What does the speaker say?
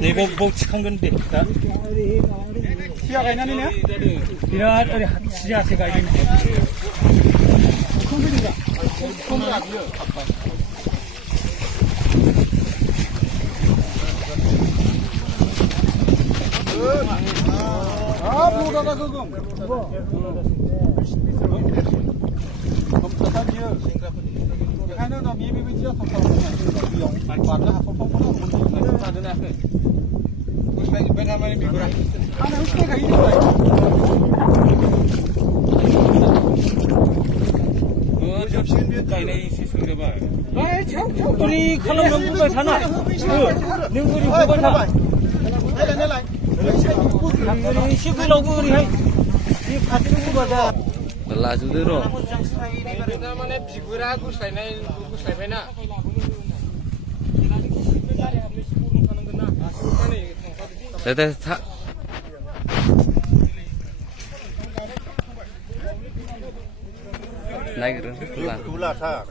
내가 뭐 직한 건데. 시야가 있나니네? 이라 시야세가 있네. 아, 뭐가가 그거. 하나 더 미비비지야 맞나? 하나 흑개가 있는 거야. 우리 칼럼 명분발 사나? 능구리 구발 사. 우리 시구라고 우리 해. 이 같은 거 봐자. 라주대로. mana figura guslaयबायना 자, 타. 나이그를 굴라 타